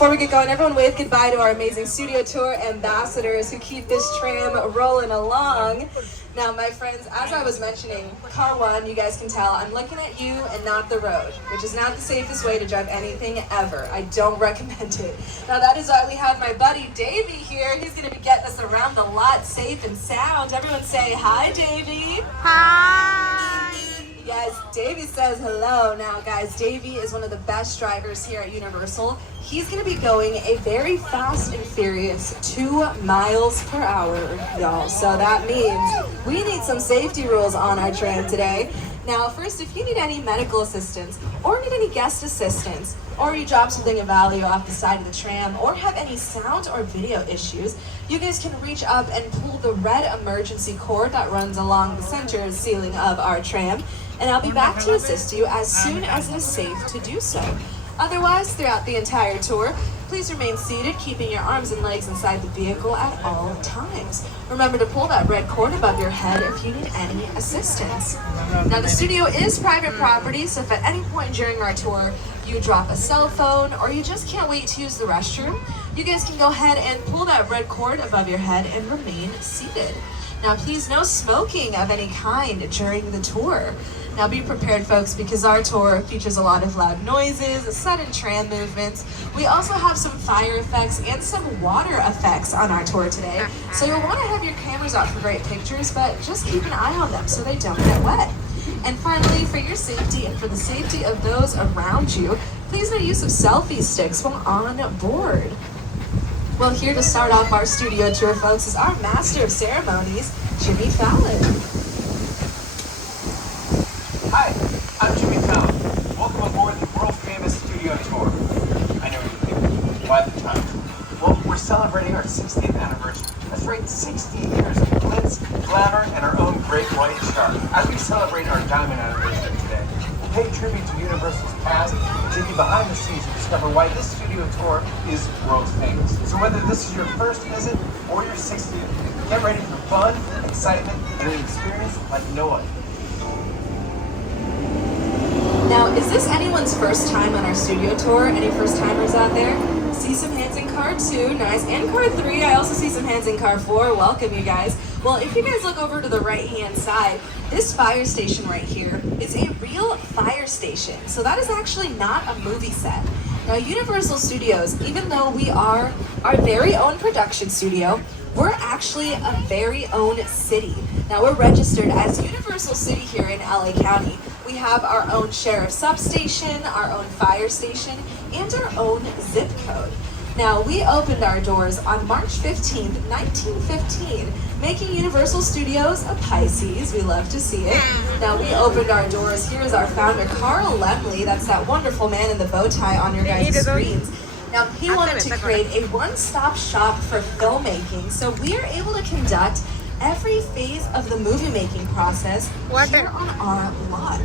Before we get going, everyone wave goodbye to our amazing studio tour ambassadors who keep this tram rolling along. Now, my friends, as I was mentioning, car one, you guys can tell, I'm looking at you and not the road, which is not the safest way to drive anything ever. I don't recommend it. Now, that is why we have my buddy Davey here. He's going to be getting us around the lot safe and sound. Everyone say hi, Davey. Hi. Yes, Davey says hello. Now, guys, Davey is one of the best drivers here at Universal. He's going to be going a very fast and furious 2 miles per hour, y'all. So that means we need some safety rules on our tram today. Now, first, if you need any medical assistance or need any guest assistance, or you drop something of value off the side of the tram, or have any sound or video issues, you guys can reach up and pull the red emergency cord that runs along the center ceiling of our tram, and I'll be back to assist you as soon as it is safe to do so. Otherwise, throughout the entire tour, please remain seated, keeping your arms and legs inside the vehicle at all times. Remember to pull that red cord above your head if you need any assistance. Now, the studio is private property, so if at any point during our tour you drop a cell phone or you just can't wait to use the restroom, you guys can go ahead and pull that red cord above your head and remain seated. Now, please, no smoking of any kind during the tour. Now, be prepared, folks, because our tour features a lot of loud noises, sudden tram movements. We also have some fire effects and some water effects on our tour today. So you'll want to have your cameras out for great pictures, but just keep an eye on them so they don't get wet. And finally, for your safety and for the safety of those around you, please make use of selfie sticks while on board. Well, here to start off our studio tour, folks, is our master of ceremonies, Jimmy Fallon. Hi, I'm Jimmy Fallon. Welcome aboard the world-famous studio tour. I know what you're thinking. Why the time? Well, we're celebrating our 60th anniversary. That's right, 60 years of glitz, glamour, and our own great white shark. As we celebrate our diamond anniversary today, we'll pay tribute to Universal's past, take you behind the scenes and discover why this studio tour is world famous. So whether this is your first visit or your 60th, get ready for fun, excitement, and an experience like no other. Now, is this anyone's first time on our studio tour? Any first timers out there? See some hands in car 2, nice. And car 3, I also see some hands in car 4. Welcome, you guys. Well, if you guys look over to the right-hand side, this fire station right here is a real fire station. So that is actually not a movie set. Now, Universal Studios, even though we are our very own production studio, we're actually a very own city. Now, we're registered as Universal City here in LA County. We have our own sheriff substation, our own fire station, and our own zip code. Now, we opened our doors on March 15th, 1915, making Universal Studios a Pisces. We love to see it. Now, we opened our doors. Here is our founder, Carl Lemley. That's that wonderful man in the bow tie on your guys' screens. Now, he wanted to create a one-stop shop for filmmaking, so we are able to conduct every phase of the movie-making process here on our lot.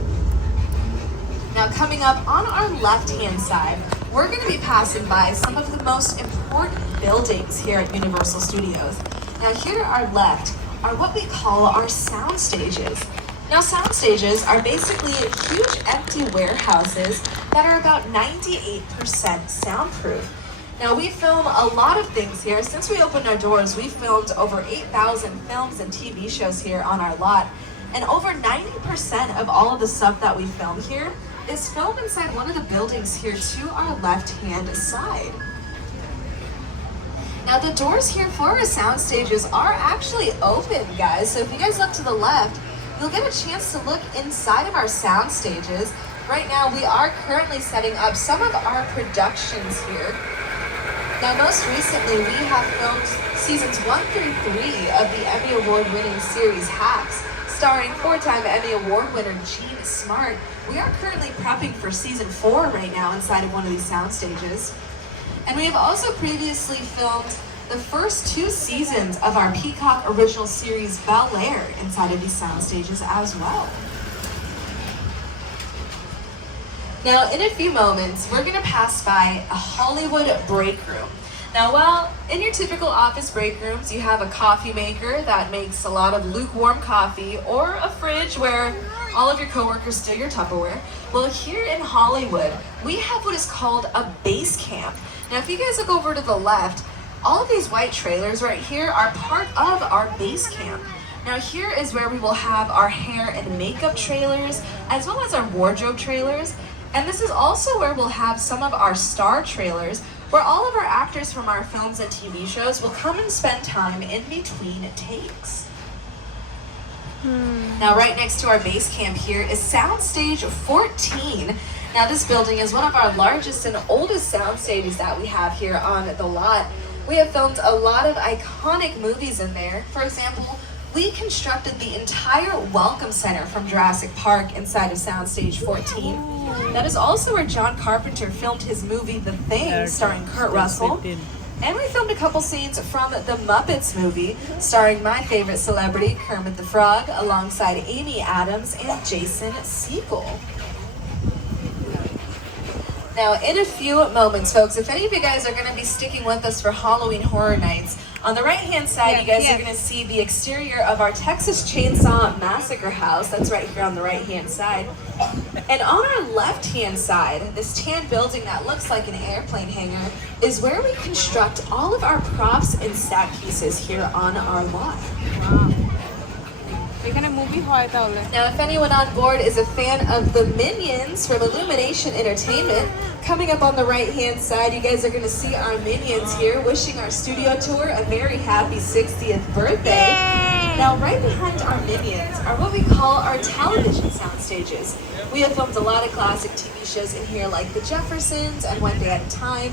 Now, coming up on our left-hand side, we're going to be passing by some of the most important buildings here at Universal Studios. Now, here to our left are what we call our sound stages. Now, sound stages are basically huge empty warehouses that are about 98% soundproof. Now, we film a lot of things here. Since we opened our doors, we filmed over 8,000 films and TV shows here on our lot. And over 90% of all of the stuff that we film here is filmed inside one of the buildings here to our left-hand side. Now, the doors here for our sound stages are actually open, guys. So if you guys look to the left, you'll get a chance to look inside of our sound stages. Right now, we are currently setting up some of our productions here. Now, most recently, we have filmed seasons 1 through 3 of the Emmy Award-winning series Hacks, starring 4-time Emmy Award winner Jean Smart. We are currently prepping for season 4 right now inside of one of these sound stages. And we have also previously filmed the first 2 seasons of our Peacock original series Bel Air inside of these sound stages as well. Now, in a few moments, we're going to pass by a Hollywood break room. Now, well, in your typical office break rooms, you have a coffee maker that makes a lot of lukewarm coffee, or a fridge where all of your coworkers steal your Tupperware. Well, here in Hollywood, we have what is called a base camp. Now, if you guys look over to the left, all of these white trailers right here are part of our base camp. Now, here is where we will have our hair and makeup trailers, as well as our wardrobe trailers. And this is also where we'll have some of our star trailers, where all of our actors from our films and TV shows will come and spend time in between takes. Now, right next to our base camp here is Soundstage 14. Now, this building is one of our largest and oldest sound stages that we have here on the lot. We have filmed a lot of iconic movies in there. For example, we constructed the entire Welcome Center from Jurassic Park inside of Soundstage 14. That is also where John Carpenter filmed his movie The Thing, starring Kurt Russell. And we filmed a couple scenes from the Muppets movie, starring my favorite celebrity, Kermit the Frog, alongside Amy Adams and Jason Segel. Now, in a few moments, folks, if any of you guys are going to be sticking with us for Halloween Horror Nights, on the right-hand side, you guys are going to see the exterior of our Texas Chainsaw Massacre house. That's right here on the right-hand side. And on our left-hand side, this tan building that looks like an airplane hangar is where we construct all of our props and set pieces here on our lot. Now, if anyone on board is a fan of the Minions from Illumination Entertainment, coming up on the right-hand side, you guys are going to see our Minions here wishing our studio tour a very happy 60th birthday. Yay! Now, right behind our Minions are what we call our television sound stages. We have filmed a lot of classic TV shows in here like The Jeffersons and One Day at a Time.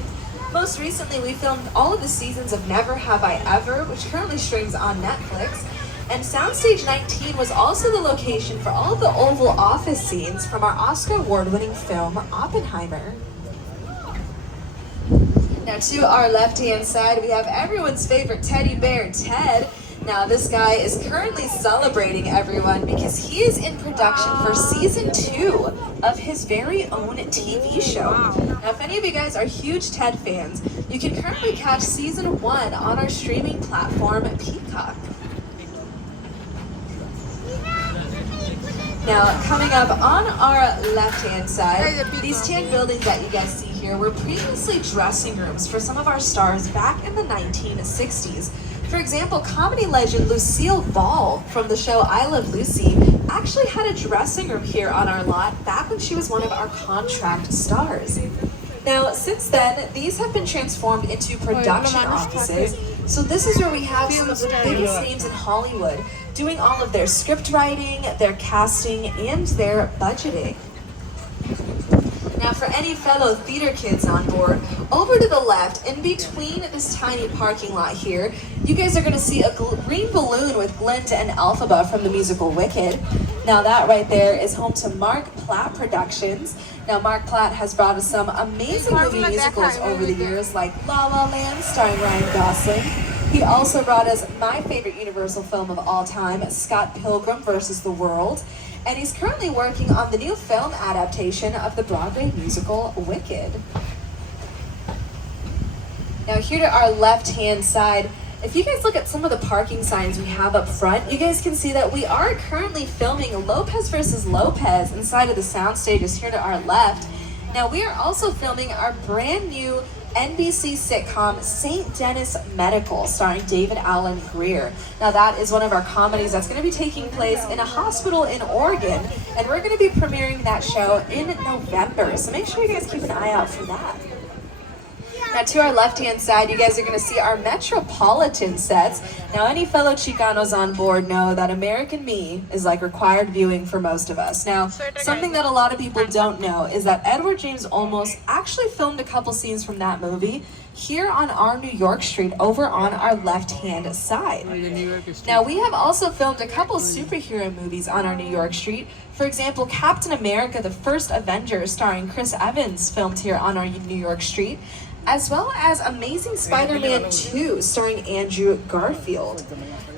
Most recently, we filmed all of the seasons of Never Have I Ever, which currently streams on Netflix. And Soundstage 19 was also the location for all of the Oval Office scenes from our Oscar award-winning film, Oppenheimer. Now, to our left-hand side, we have everyone's favorite teddy bear, Ted. Now, this guy is currently celebrating everyone because he is in production for season 2 of his very own TV show. Now, if any of you guys are huge Ted fans, you can currently catch season 1 on our streaming platform, Peacock. Now, coming up on our left-hand side, these tan buildings that you guys see here were previously dressing rooms for some of our stars back in the 1960s. For example, comedy legend Lucille Ball from the show I Love Lucy actually had a dressing room here on our lot back when she was one of our contract stars. Now, since then, these have been transformed into production offices. So this is where we have some of the biggest names in Hollywood doing all of their script writing, their casting, and their budgeting. Now, for any fellow theater kids on board, over to the left, in between this tiny parking lot here, you guys are going to see a green balloon with Glinda and Elphaba from the musical Wicked. Now, that right there is home to Mark Platt Productions. Now, Mark Platt has brought us some amazing movie musicals over the years, like La La Land, starring Ryan Gosling. He also brought us my favorite Universal film of all time, Scott Pilgrim vs. the World. And he's currently working on the new film adaptation of the Broadway musical Wicked. Now, here to our left-hand side, if you guys look at some of the parking signs we have up front, you guys can see that we are currently filming Lopez vs. Lopez inside of the sound stages here to our left. Now, we are also filming our brand new NBC sitcom St. Denis Medical, starring David Alan Grier. Now, that is one of our comedies that's going to be taking place in a hospital in Oregon, and we're going to be premiering that show in November, so make sure you guys keep an eye out for that. Now, to our left-hand side, you guys are going to see our Metropolitan sets. Now, any fellow Chicanos on board know that American Me is like required viewing for most of us. Now, something that a lot of people don't know is that Edward James Olmos actually filmed a couple scenes from that movie here on our New York Street over on our left-hand side. Now, we have also filmed a couple superhero movies on our New York Street. For example, Captain America, the First Avenger, starring Chris Evans, filmed here on our New York Street. as well as Amazing Spider-Man 2 starring Andrew Garfield.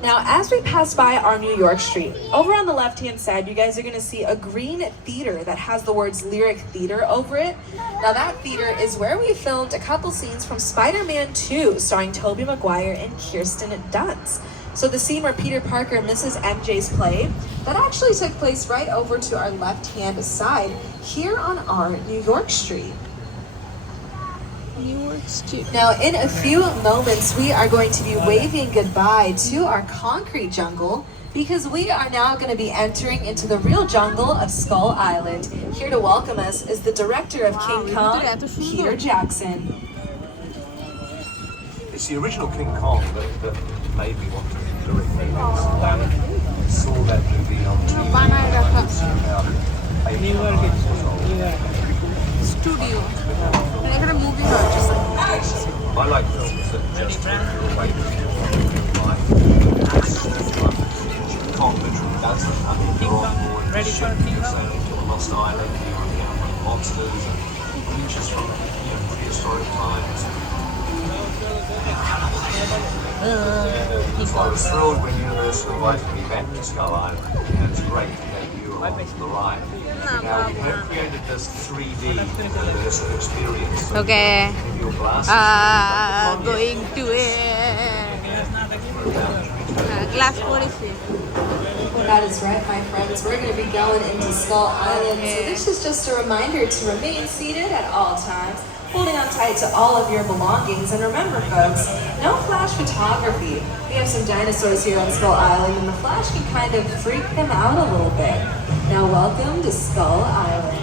Now, as we pass by our New York street, over on the left-hand side, you guys are going to see a green theater that has the words Lyric Theater over it. Now, that theater is where we filmed a couple scenes from Spider-Man 2 starring Tobey Maguire and Kirsten Dunst. So the scene where Peter Parker misses MJ's play, that actually took place right over to our left-hand side here on our New York street. New York Street. Now, in a few moments, we are going to be waving goodbye to our concrete jungle because we are now going to be entering into the real jungle of Skull Island. Here to welcome us is the director of King Kong, Peter Jackson. It's the original King Kong that made me want to direct movies. I saw that movie on TV when I was about 8 or 9 years old. Studio. এখানে movie হচ্ছে I like films that just take you away from life. Kong literally does that. I mean, you're on board the ship, you're sailing to a lost island, you're encountering monsters and creatures from prehistoric times. So I was thrilled when Universal invited me back to Skull Island. And it's great to have you along for the ride. Now, we have created this 3D immersive experience. So Okay. if you're blasting, going to glass policy. That is right, my friends. We're going to be going into Skull Island. So this is just a reminder to remain seated at all times, holding on tight to all of your belongings. And remember, folks, no flash photography. We have some dinosaurs here on Skull Island, and the flash can kind of freak them out a little bit. Now, welcome to Skull Island.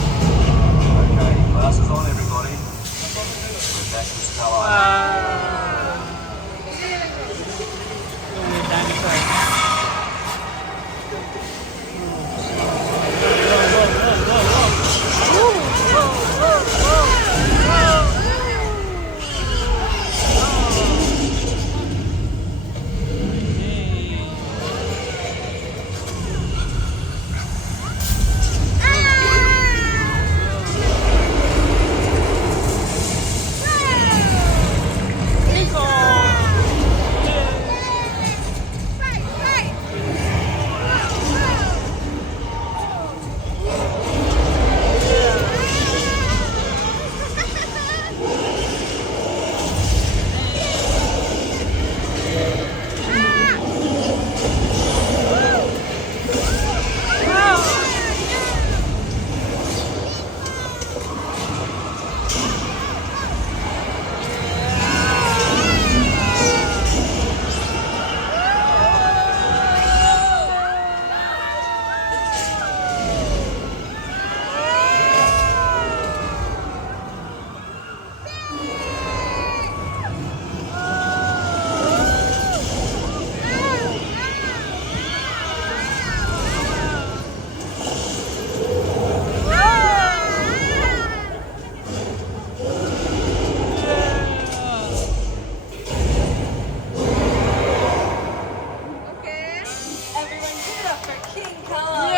okay, glasses on, everybody. We're back to Skull Island. Everyone give it up for King Kong.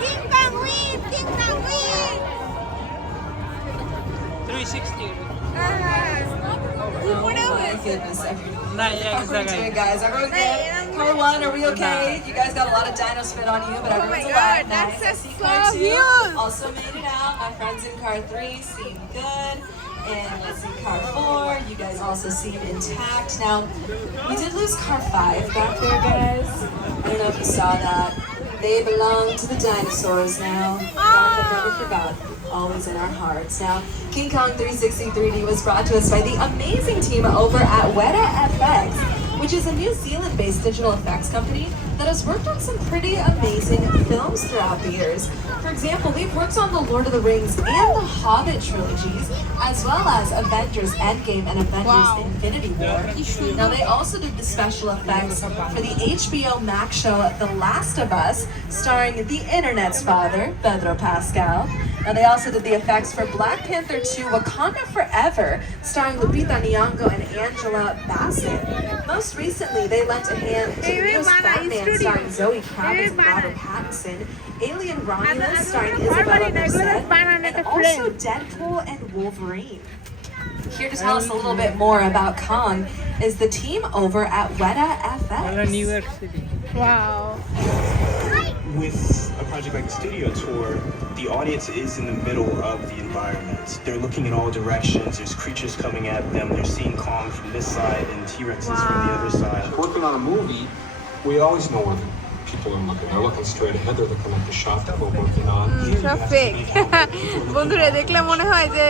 King Kong win! King Kong win! 360. Oh my goodness, everyone. Nah, yeah, How are we doing, exactly. guys? Everyone good? Car 1, are we okay? You guys got a lot of dinos fit on you, but everyone's my alive. God, Nice. that's I see so car 2 huge. also made it out. My friends in car 3 seem good. And let's see, car 4, you guys also seem intact. Now, we did lose car 5 back there, guys. I don't know if you saw that. They belong to the dinosaurs now. God, but never forgot. Always in our hearts. Now, King Kong 360 3D was brought to us by the amazing team over at Weta FX. which is a New Zealand-based digital effects company that has worked on some pretty amazing films throughout the years. For example, they've worked on the Lord of the Rings and the Hobbit trilogies, as well as Avengers Endgame and Avengers Infinity War. Now, they also did the special effects for the HBO Max show The Last of Us, starring the internet's father, Pedro Pascal. Now, they also did the effects for Black Panther 2 Wakanda Forever, starring Lupita Nyong'o and Angela Bassett. Most recently, they lent a hand to the newest Batman starring Zoe Kravitz and Robert Pattinson, Alien Romulus starring Isabella Merced, and also Deadpool and Wolverine. Here to tell us a little bit more about Kong is the team over at Weta FX. New York City. Wow. With a project like the studio tour, the audience is in the middle of the environment. They're looking in all directions. There's creatures coming at them. They're seeing Kong from this side and T-Rexes from the other side. Working on a movie, we always know where the people are looking. They're looking straight ahead. They're looking at the shot that we're working on. সব fake বন্ধুরা দেখলে মনে হয় যে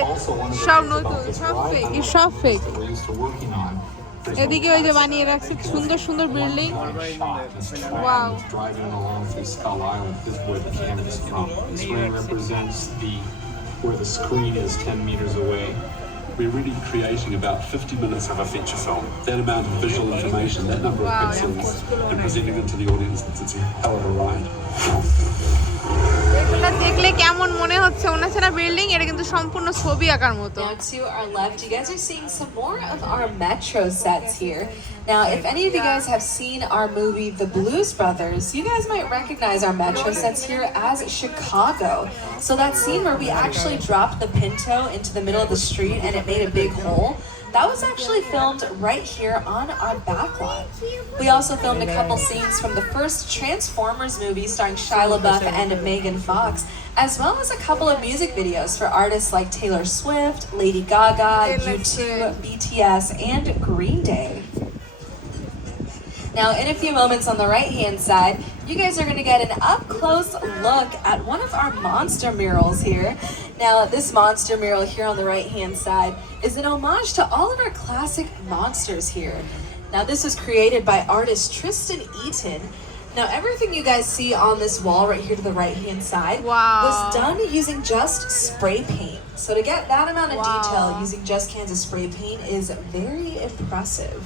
সব নতুন সব fake সব fake We're used to working on. এদিকে ওই যে বানিয়ে রাখছে সুন্দর সুন্দর building Wow. Driving along through Skull Island is where the camera's from. This ring represents where the screen is 10 meters away. We're really creating about 50 minutes of a feature film. That amount of visual information, that number of pixels, and presenting it to the audience, it's a hell of a ride. এগুলা দেখলে কেমন মনে হচ্ছে ওনাছাড়া building এটা কিন্তু সম্পূর্ণ ছবি আঁকার মতো Now to our left, you guys are seeing some more of our metro sets here. Now, if any of you guys have seen our movie The Blues Brothers, you guys might recognize our metro sets here as Chicago. So that scene where we actually dropped the Pinto into the middle of the street and it made a big hole, that was actually filmed right here on our backlot. We also filmed a couple scenes from the first Transformers movie starring Shia LaBeouf and Megan Fox, as well as a couple of music videos for artists like Taylor Swift, Lady Gaga, U2, BTS, and Green Day. Now, in a few moments on the right-hand side, you guys are going to get an up-close look at one of our monster murals here. Now, this monster mural here on the right-hand side is an homage to all of our classic monsters here. Now, this was created by artist Tristan Eaton. Now, everything you guys see on this wall right here to the right-hand side was done using just spray paint. So to get that amount of detail using just cans of spray paint is very impressive.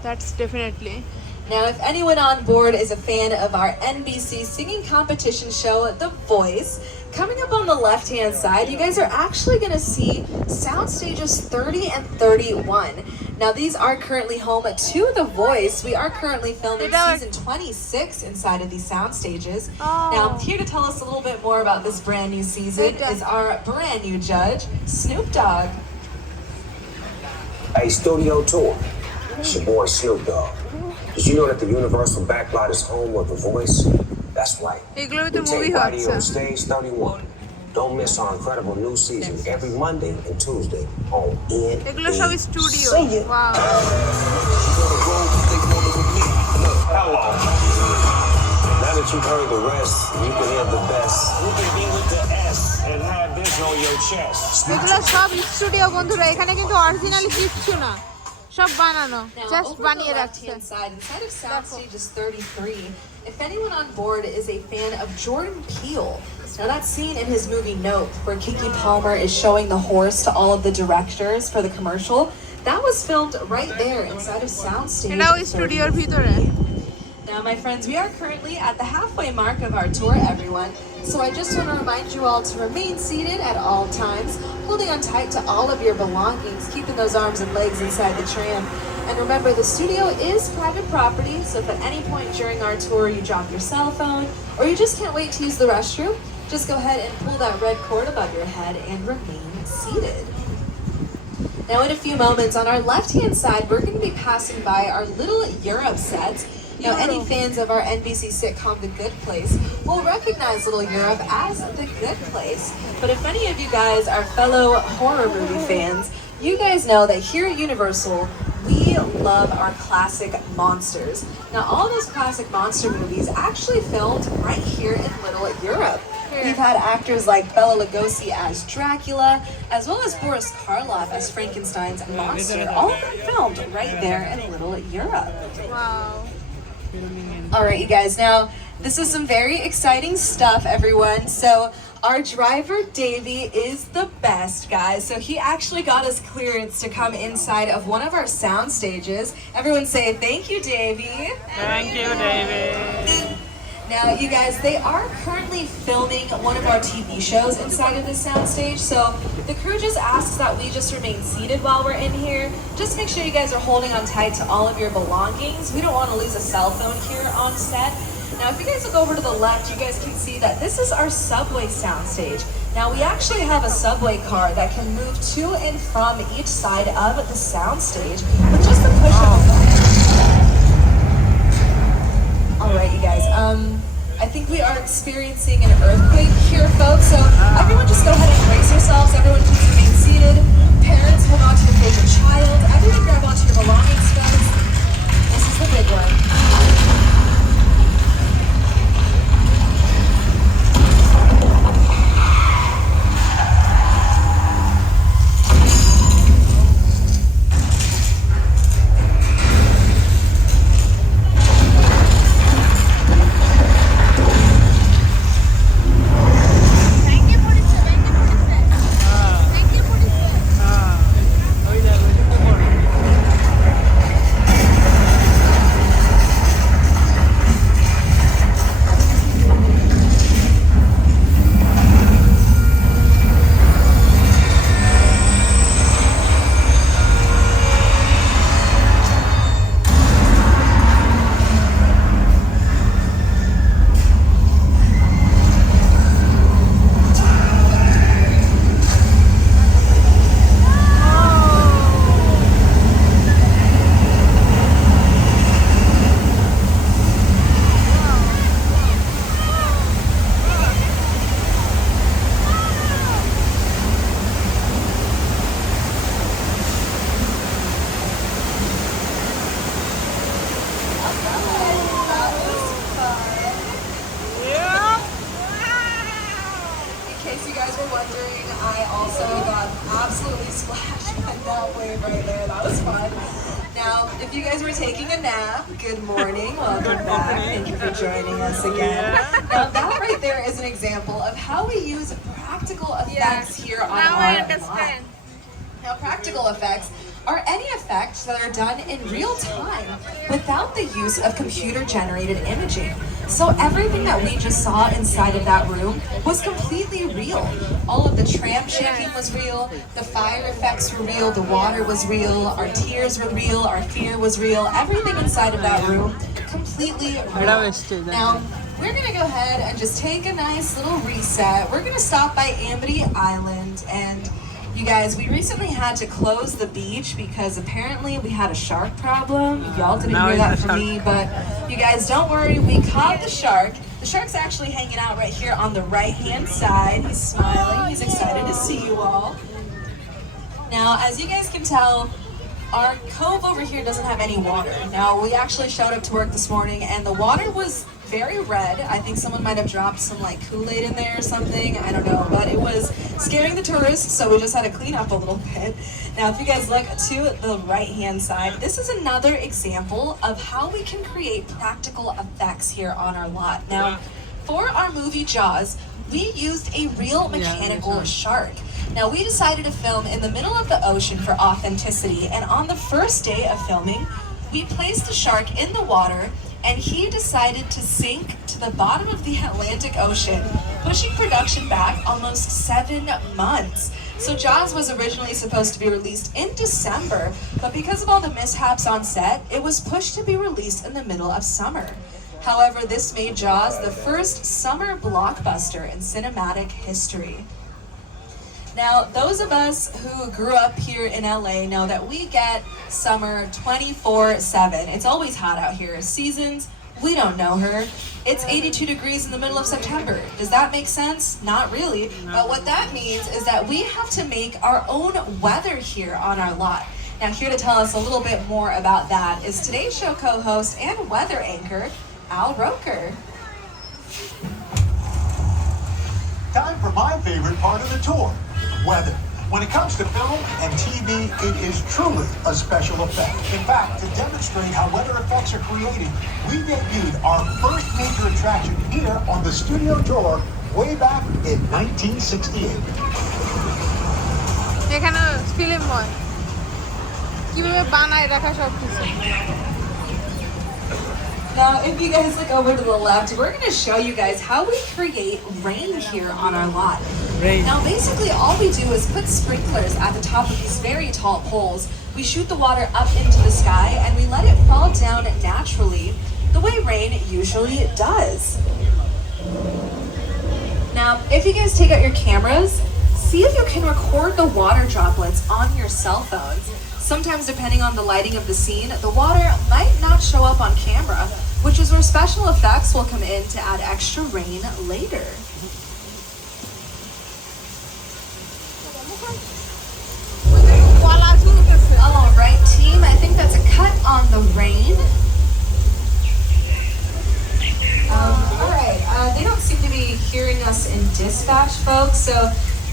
That's definitely. Now, if anyone on board is a fan of our NBC singing competition show, The Voice, coming up on the left-hand side, you guys are actually going to see sound stages 30 and 31. Now, these are currently home to The Voice. We are currently filming season 26 inside of these sound stages. Now, here to tell us a little bit more about this brand new season is our brand new judge, Snoop Dogg. Hey, studio tour. It's your boy Snoop Dogg. Did you know that the Universal Backlot is home of The Voice? That's right. We take right here on Stage 31. Don't miss our incredible new season every Monday and Tuesday on এগুলো সব studio wow Hello. Now that you've heard the rest, you can hear the best. You can be with the S and have this on your chest. এগুলো সব studio বন্ধুরা এখানে কিন্তু originally কিচ্ছু না সব বানানো জাস্ট বানিয়ে রাখছে Inside of sound stages 33, if anyone on board is a fan of Jordan Peele, now that scene in his movie Nope, where Keke Palmer is showing the horse to all of the directors for the commercial, that was filmed right there inside of sound stage. এটাও স্টুডিওর ভিতরে Now, my friends, we are currently at the halfway mark of our tour, everyone. So I just want to remind you all to remain seated at all times, holding on tight to all of your belongings, keeping those arms and legs inside the tram. And remember, the studio is private property, so if at any point during our tour you drop your cell phone, or you just can't wait to use the restroom, just go ahead and pull that red cord above your head and remain seated. Now, in a few moments, on our left-hand side, we're going to be passing by our Little Europe sets. Now, any fans of our NBC sitcom The Good Place will recognize Little Europe as The Good Place. But if any of you guys are fellow horror movie fans, you guys know that here at Universal, we love our classic monsters. Now, all those classic monster movies actually filmed right here in Little Europe. We've had actors like Bela Lugosi as Dracula, as well as Boris Karloff as Frankenstein's monster, all of them filmed right there in Little Europe. Wow. All right, you guys, now this is some very exciting stuff, everyone. So our driver, Davey, is the best, guys. So he actually got us clearance to come inside of one of our sound stages. Everyone say, thank you, Davey. Thank you, David. Now, you guys, they are currently filming one of our TV shows inside of this soundstage, so the crew just asks that we just remain seated while we're in here. Just make sure you guys are holding on tight to all of your belongings. We don't want to lose a cell phone here on set. Now, if you guys look over to the left, you guys can see that this is our subway soundstage. Now, we actually have a subway car that can move to and from each side of the soundstage with just the push of a button. All right, you guys, I think we are experiencing an earthquake here, folks, so everyone just go ahead and brace yourselves. Everyone please remain seated. Parents, hold on to your favorite child. Everyone grab onto your belongings, guys. This is the big one. If you guys were taking a nap, good morning, welcome back. Thank you for joining us again. Now that right there is an example of how we use practical effects here on Now our I understand. Now practical effects are any effects that are done in real time without the use of computer-generated imaging. So everything that we just saw inside of that room was completely real. All of the tram shaking was real, the fire effects were real, the water was real, our tears were real, our fear was real. Everything inside of that room, completely real. Now, we're gonna go ahead and just take a nice little reset. We're gonna stop by Amity Island, and you guys, we recently had to close the beach because apparently we had a shark problem. Y'all didn't hear that from me, but you guys, don't worry, we caught the shark. The shark's actually hanging out right here on the right-hand side. He's smiling, he's excited to see you all. Now, as you guys can tell, our cove over here doesn't have any water. Now, we actually showed up to work this morning and the water was very red. I think someone might have dropped some like Kool-Aid in there or something. I don't know, but it was scaring the tourists, so we just had to clean up a little bit. Now, if you guys look to the right-hand side, this is another example of how we can create practical effects here on our lot. Now, for our movie Jaws, we used a real mechanical shark. Now, we decided to film in the middle of the ocean for authenticity, and on the first day of filming, we placed the shark in the water and he decided to sink to the bottom of the Atlantic Ocean, pushing production back almost 7 months. So Jaws was originally supposed to be released in December, but because of all the mishaps on set, it was pushed to be released in the middle of summer. However, this made Jaws the first summer blockbuster in cinematic history. Now, those of us who grew up here in LA know that we get summer 24/7. It's always hot out here. Seasons, we don't know her. It's 82 degrees in the middle of September. Does that make sense? Not really. But what that means is that we have to make our own weather here on our lot. Now, here to tell us a little bit more about that is today's show co-host and weather anchor, Al Roker. Time for my favorite part of the tour, weather. When it comes to film and TV, it is truly a special effect. In fact, to demonstrate how weather effects are created, we debuted our first major attraction here on the studio tour way back in 1968. এখানে film হয় কিভাবে বানায় রাখা সবকিছু Now, if you guys look over to the left, we're going to show you guys how we create rain here on our lot. Now, basically, all we do is put sprinklers at the top of these very tall poles. We shoot the water up into the sky, and we let it fall down naturally, the way rain usually does. Now, if you guys take out your cameras, see if you can record the water droplets on your cell phones. Sometimes, depending on the lighting of the scene, the water might not show up on camera, which is where special effects will come in to add extra rain later. All right, team, I think that's a cut on the rain. All right, they don't seem to be hearing us in dispatch, folks, so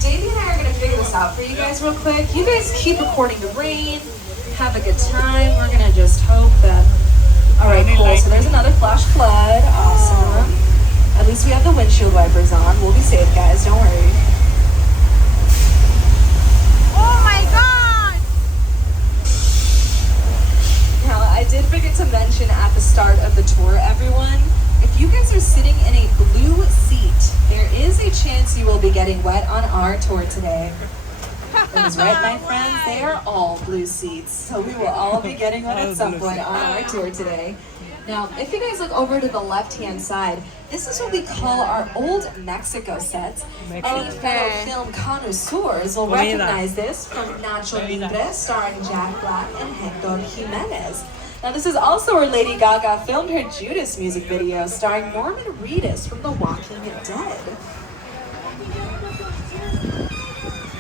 Davey and I are going to figure this out for you guys real quick. You guys keep recording the rain, have a good time. We're going to just hope that... All right, cool. So there's another flash flood. Awesome. At least we have the windshield wipers on. We'll be safe, guys. Don't worry. Oh my god Now, I did forget to mention at the start of the tour, everyone, if you guys are sitting in a blue seat, there is a chance you will be getting wet on our tour today. That is right, my friends. They are all blue seats, so we will all be getting wet at some point on our tour today. Now, if you guys look over to the left-hand side, this is what we call our old Mexico sets. Any fellow film connoisseurs will recognize this from Nacho Libre, starring Jack Black and Hector Jimenez. Now, this is also where Lady Gaga filmed her Judas music video, starring Norman Reedus from The Walking Dead.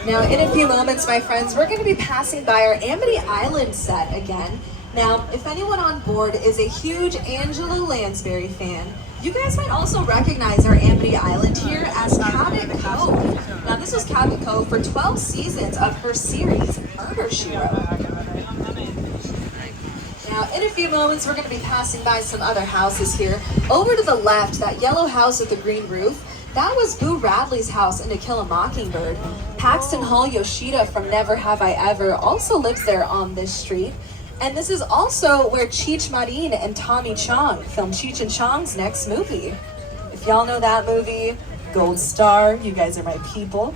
Now, in a few moments, my friends, we're going to be passing by our Amity Island set again. Now, if anyone on board is a huge Angela Lansbury fan, you guys might also recognize our Amity Island here as Cabot Cove. Now, this was Cabot Cove for 12 seasons of her series, Murder, She Wrote. Now, in a few moments, we're going to be passing by some other houses here. Over to the left, that yellow house with the green roof, that was Boo Radley's house in To Kill a Mockingbird. Paxton Hall Yoshida from Never Have I Ever also lives there on this street. And this is also where Cheech Marin and Tommy Chong filmed Cheech and Chong's next movie. If y'all know that movie, Gold Star, you guys are my people.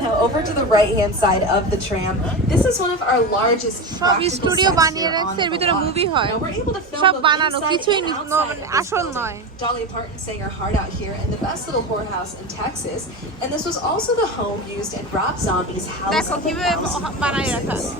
Now, over to the right-hand side of the tram, this is one of our largest practical sets here on the lot. Now, we're able to film both inside and outside of this building. Dolly Parton sang her heart out here in the best little whorehouse in Texas, and this was also the home used in Rob Zombie's House of a Thousand Corpses.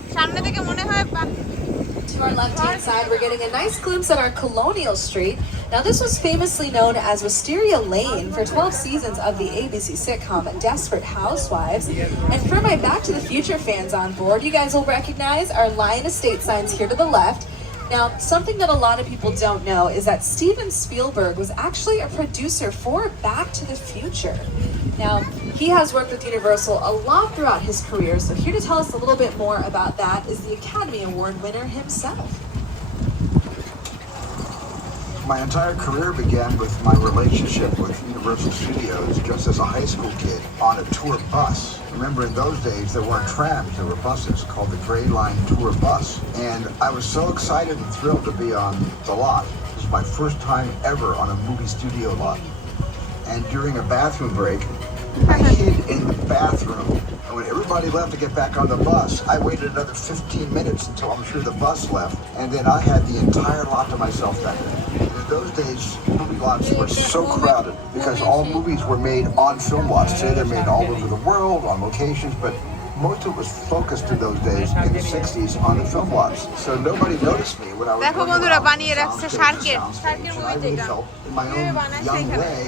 To our left-hand side, we're getting a nice glimpse at our Colonial Street. Now, this was famously known as Wisteria Lane for 12 seasons of the ABC sitcom Desperate Housewives. And for my Back to the Future fans on board, you guys will recognize our Lion Estate signs here to the left. Now, something that a lot of people don't know is that Steven Spielberg was actually a producer for Back to the Future. Now, he has worked with Universal a lot throughout his career, so here to tell us a little bit more about that is the Academy Award winner himself. My entire career began with my relationship with Universal Studios just as a high school kid on a tour bus. Remember, in those days, there weren't trams, there were buses called the Gray Line Tour Bus. And I was so excited and thrilled to be on the lot. It was my first time ever on a movie studio lot. And during a bathroom break, I hid in the bathroom. And when everybody left to get back on the bus, I waited another 15 minutes until I'm sure the bus left. And then I had the entire lot to myself that day. In those days, movie lots were so crowded because all movies were made on film lots. Today they're made all over the world, on locations, but most of it was focused in those days in the 60s on the film lots. So nobody noticed me when I was দেখো বন্ধুরা বানিয়ে রাখছে শার্কের মুভিতে এটা in my own young way,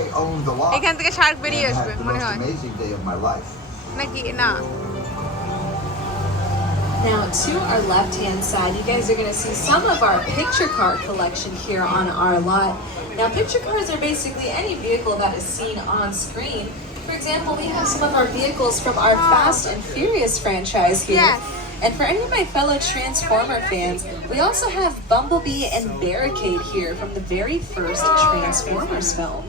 I owned the lot. এখান থেকে Shark বেরিয়ে আসবে মনে হয় Amazing day of my life. নাকি না Now, to our left-hand side, you guys are going to see some of our picture car collection here on our lot. Now, picture cars are basically any vehicle that is seen on screen. For example, we have some of our vehicles from our Fast and Furious franchise here. Yes. And for any of my fellow Transformer fans, we also have Bumblebee and Barricade here from the very first Transformers film.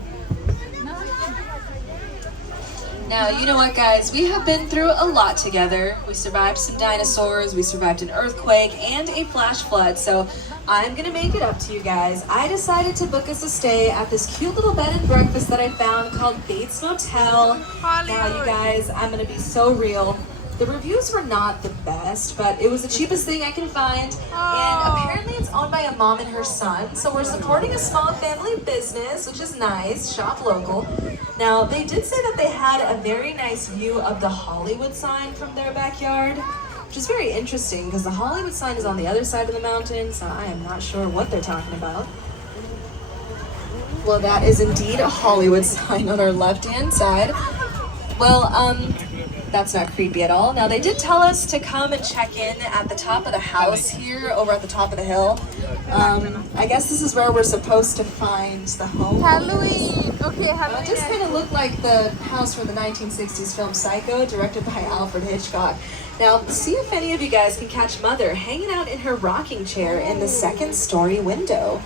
Now, you know what, guys? We have been through a lot together. We survived some dinosaurs, we survived an earthquake, and a flash flood, so I'm gonna make it up to you guys. I decided to book us a stay at this cute little bed and breakfast that I found called Bates Motel. Now, you guys, I'm gonna be so real. The reviews were not the best, but it was the cheapest thing I can find. And apparently it's owned by a mom and her son, so we're supporting a small family business, which is nice, shop local. Now, they did say that they had a very nice view of the Hollywood sign from their backyard, which is very interesting because the Hollywood sign is on the other side of the mountain, so I am not sure what they're talking about. Well, that is indeed a Hollywood sign on our left-hand side. Well, that's not creepy at all. Now, they did tell us to come and check in at the top of the house here, over at the top of the hill. I guess this is where we're supposed to find the home. Halloween. Okay, It Halloween. just kind of looked like the house from the 1960s film Psycho, directed by Alfred Hitchcock. Now, see if any of you guys can catch Mother hanging out in her rocking chair in the second-story window.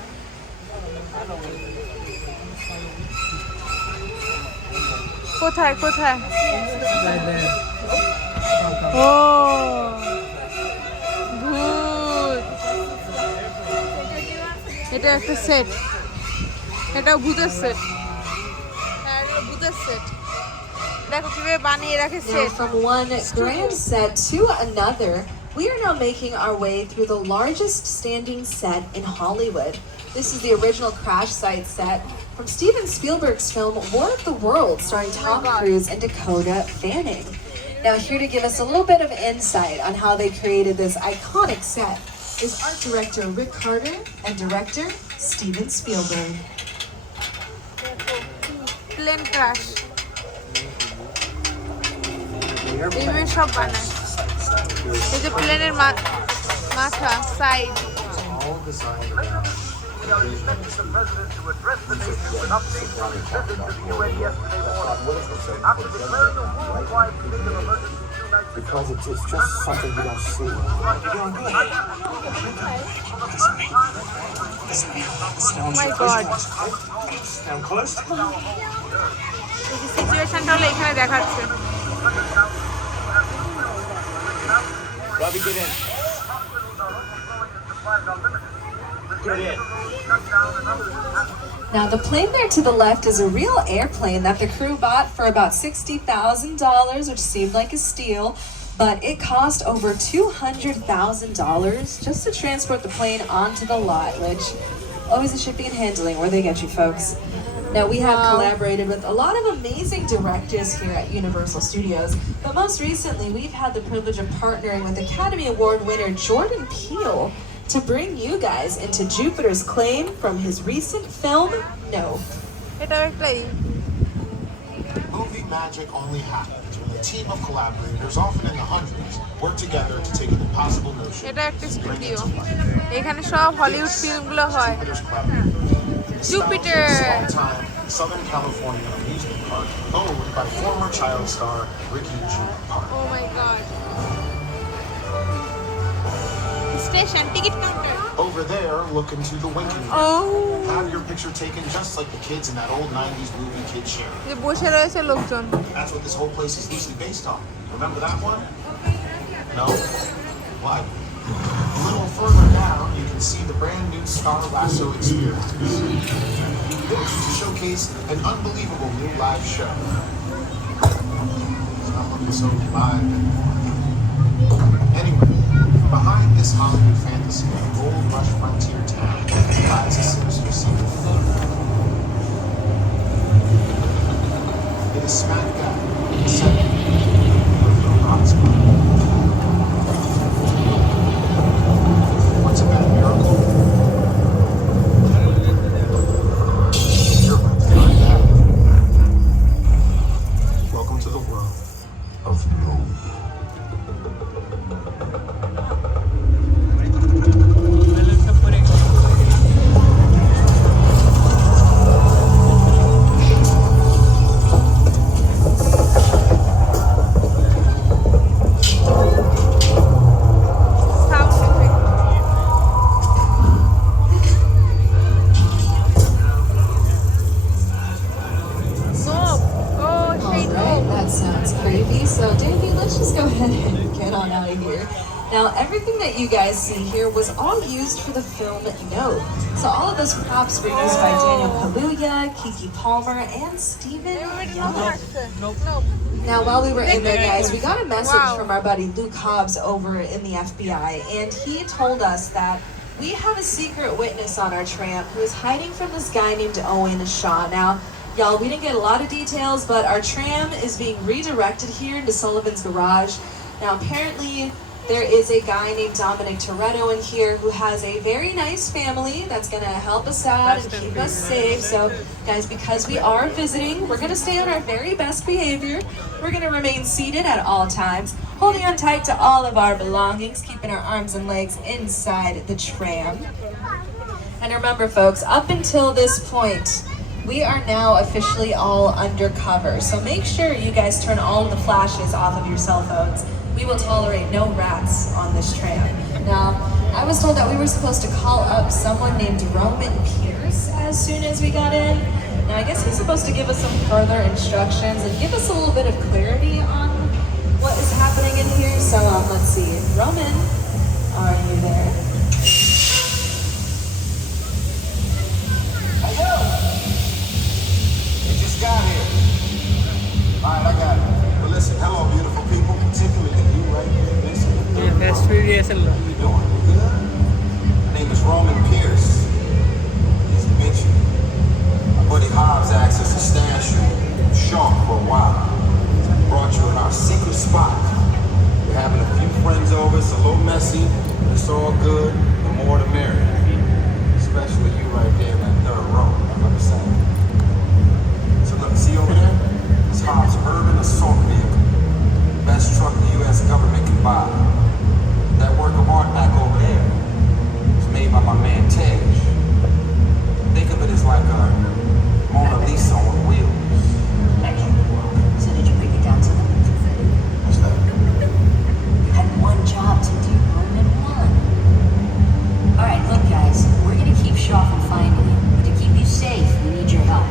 কোথায় কোথায় ও ভূত এটা একটা set এটা ভূতের set হ্যাঁ এটা ভূতের সেট দেখো কিভাবে বানিয়ে রাখে Now, set from one grand set to another, we are now making our way through the largest standing set in Hollywood. This is the original crash site set from Steven Spielberg's film War of the Worlds, starring Tom Cruise and Dakota Fanning. Now, here to give us a little bit of insight on how they created this iconic set is art director Rick Carter and director Steven Spielberg. Plane crash এইভাবে সব বানায় এই যে প্লেনের মাথা side All designed around expecting the president to address the nation with updates on his visit to the UN yesterday morning. After declaring a worldwide state of emergency two nights ago, because it's just something you don't see. Oh my god Down close. এই যে সিচুয়েশনটা হলো এখানে দেখাচ্ছে Bobby, get in. Get in. Now, the plane there to the left is a real airplane that the crew bought for about $60,000, which seemed like a steal, but it cost over $200,000 just to transport the plane onto the lot, which always is shipping and handling where they get you, folks. Now, we have collaborated with a lot of amazing directors here at Universal Studios, but most recently, we've had the privilege of partnering with Academy Award winner Jordan Peele to bring you guys into Jupiter's claim from his recent film, No. এটাও একটাই Movie magic only happens when a team of collaborators, often in the hundreds, work together to take an impossible notion. এটা একটা studio এখানে সব Hollywood ফিল্মগুলো হয় Jupiter's Club. Jupiter. Small-time Southern California amusement park owned by former child star Ricky June Park. Oh my god station ticket counter Over there, look into the winking room. Oh Have your picture taken just like the kids in that old 90s movie Kid Sharing. যে বসে রয়েছে লোকজন That's what this whole place is loosely based on. Remember that one? No? Why? A little further down, you can see the brand new Star Lasso experience. Built to showcase an unbelievable new live show. It's not looking so live. Anyway, behind this Hollywood fantasy of gold rush frontier town lies a sinister secret. It is smack dab in the center of the hotspot. What's a bad miracle? You're about to find out. Welcome to the world of no. see here was all used for the film Nope. So all of those props were used by Daniel Kaluuya, Keke Palmer, and Steven Yeun. Now, while we were in there, guys, we got a message from our buddy Luke Hobbs over in the FBI, and he told us that we have a secret witness on our tram who is hiding from this guy named Owen Shaw. Now, y'all, we didn't get a lot of details, but our tram is being redirected here into Sullivan's Garage. Now, apparently, there is a guy named Dominic Toretto in here who has a very nice family that's going to help us out and keep us safe. So, guys, because we are visiting, we're going to stay on our very best behavior. We're going to remain seated at all times, holding on tight to all of our belongings, keeping our arms and legs inside the tram. And remember, folks, up until this point, we are now officially all undercover. So make sure you guys turn all of the flashes off of your cell phones. We will tolerate no rats on this tram. Now, I was told that we were supposed to call up someone named Roman Pierce as soon as we got in. Now, I guess he's supposed to give us some further instructions and give us a little bit of clarity on what is happening in here. So, let's see. Roman, are you there? Hey, yo! You just got here. All right, I got it. Well, listen, hello, beautiful people, particularly you right here. Listen. How you doing? Good? My name is Roman Pierce. Nice to meet you. My buddy Hobbs acts as a stand sharp for a while. Brought you in our secret spot. We're having a few friends over. It's a little messy, but it's all good. The more the merrier. Especially you right there in that third row. I'm understand. So look, see over there? It's Hobbs' urban assault vehicle. Best truck the U.S. government can buy. That work of art back over there was made by my man Tej. Think of it as like a Mona Lisa on wheels. So did you break it down to them? What's that? You had one job to do, Roman, one. Alright, look guys, we're gonna keep Shaw from finding you. But to keep you safe, we need your help.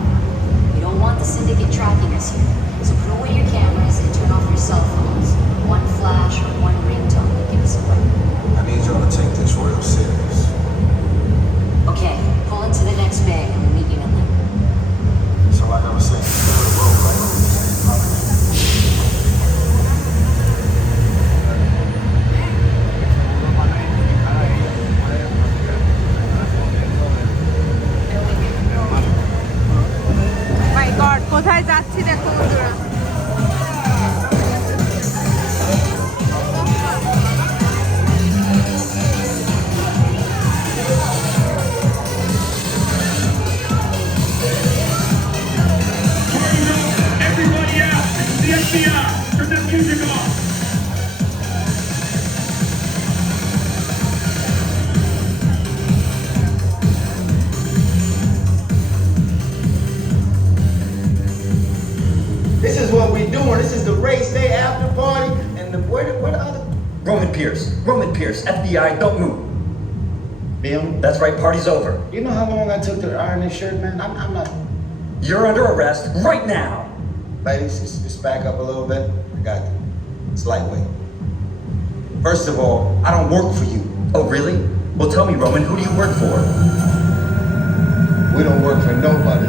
We don't want the syndicate tracking us here. So put away your cameras and turn off your cell phones. One flash or one ringtone will give us a weapon. I need y'all to take this real serious. Okay, pull into the next bay and we'll meet you in there. So like I was saying, third row, right? My god, কোথায় যাচ্ছি দেখো বন্ধুরা। Everybody out! The FBI! Turn that music off! This is what we doing. This is the race day after party, and where the other? Roman Pierce, FBI, don't move. Bill? That's right, party's over. You know how long I took to iron this shirt, man? I'm not. You're under arrest right now. Ladies, just back up a little bit. I got you. It's lightweight. First of all, I don't work for you. Oh, really? Well, tell me, Roman, who do you work for? We don't work for nobody.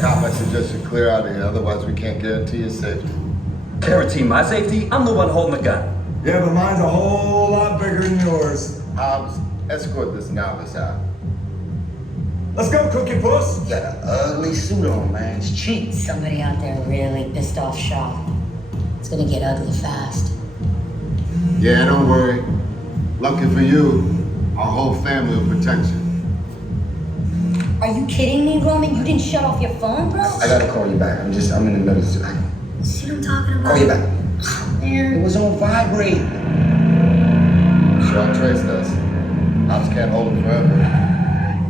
Cop, I suggest you clear out of here, otherwise we can't guarantee your safety. Guarantee my safety? I'm the one holding the gun. Yeah, but mine's a whole lot bigger than yours. Hobbs, escort this novice out. Let's go, Cookie Puss. You got an ugly suit on, man. It's cheap. Somebody out there really pissed off Shaw. It's gonna get ugly fast. Yeah, don't worry. Lucky for you, our whole family will protect you. Are you kidding me, Roman? You didn't shut off your phone, bro? I gotta call you back. I'm in the middle of See what I'm talking about? Call you back. Man. It was on vibrate. Shaw traced us. Hobbs can't hold him forever.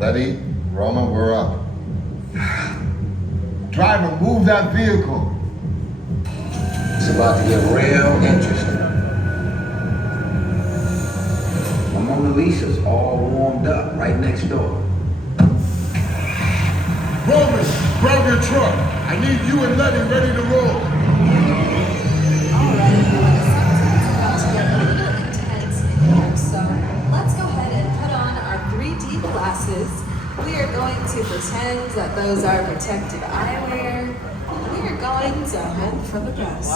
Letty, Roman, we're up. Driver, move that vehicle. It's about to get real interesting. My Mona Lisa's all warmed up right next door. Roman, grab your truck. I need you and Letty ready to roll. Alright, well, it seems like it's about to get a little intense in here, so going to pretend that those are protective eyewear. We are going to hope for the best.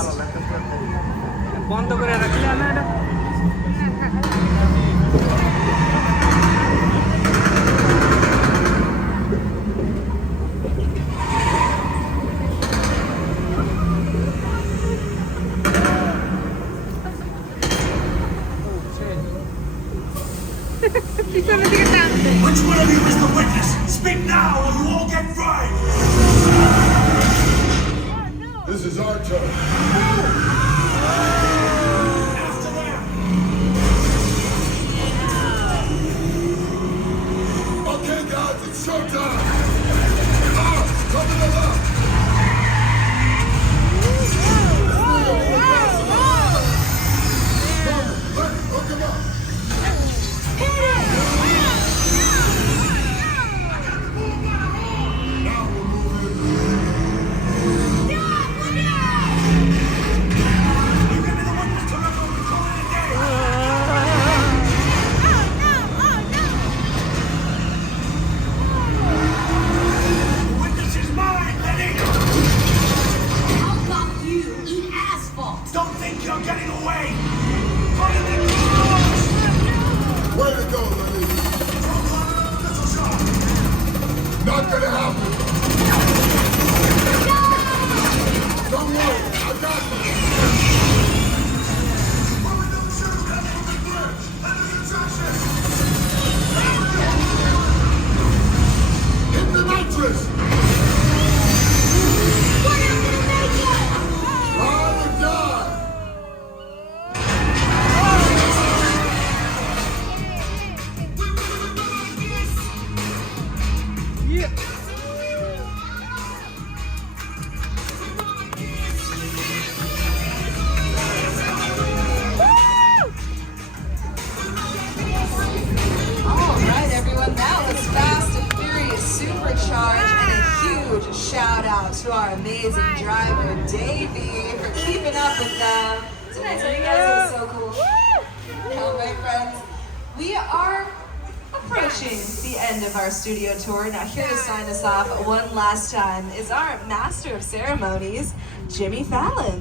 বন্ধ করে রাখলে না এটা পিছনের দিকে টানছে Which one of you is the witness? Speak now or you all get fried! This is our turn. After them! Okay, guys, it's showtime. Come to the left. Hook him up. Don't think you're getting away! Fire the cars! Way to go, lady. Not gonna happen. Don't worry, I got this. Hit the nitrous! Ride or die! Alright everyone, that was Fast and Furious Supercharged, and a huge shout out to our amazing driver Davey for keeping up with them. Didn't I tell you guys it was so cool? Now my friends, we are approaching the end of our studio tour. Now here to sign us off one last time is our Master of Ceremonies, Jimmy Fallon.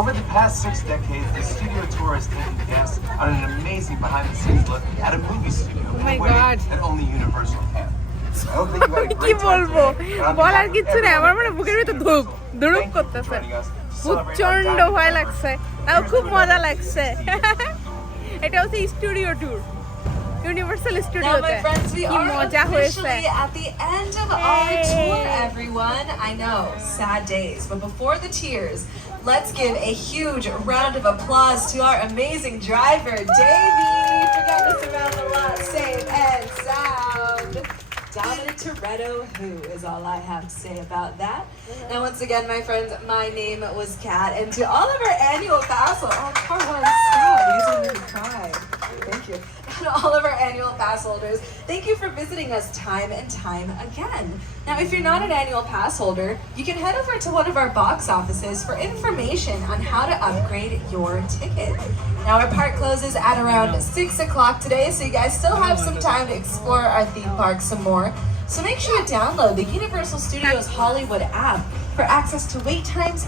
Over the past 6 decades, the studio tour has taken guests on an amazing behind-the-scenes look at a movie studio in a way that only Universal can. I hope that you had a কি great time বলবো today, and on বলার behalf of কিছু নেই আমার মানে বুকের ভিতর ধুপ ধুপ thank you for করতেছে joining us to celebrate our প্রচন্ড diamond ভয় anniversary. লাগছে তাও খুব মজা লাগছে এটা হচ্ছে স্টুডিও ট্যুর ইউনিভার্সাল Now, স্টুডিওতে my friends, we কি are মজা হয়েছে officially at the end of our tour, everyone. I know, sad days, but before the tears, let's give a huge round of applause to our amazing driver, Davey, for getting us around the lot safe and sound. Dominic Toretto, who is all I have to say about that. Now, once again, my friends, my name was Kat, and to all of our annual pass, car one, stop, you just made me cry. Thank you. And all of our annual pass holders, thank you for visiting us time and time again. Now, if you're not an annual pass holder, you can head over to one of our box offices for information on how to upgrade your ticket. Now, our park closes at around 6 o'clock today, so you guys still have some time to explore our theme park some more. So make sure to download the Universal Studios Hollywood app for access to wait times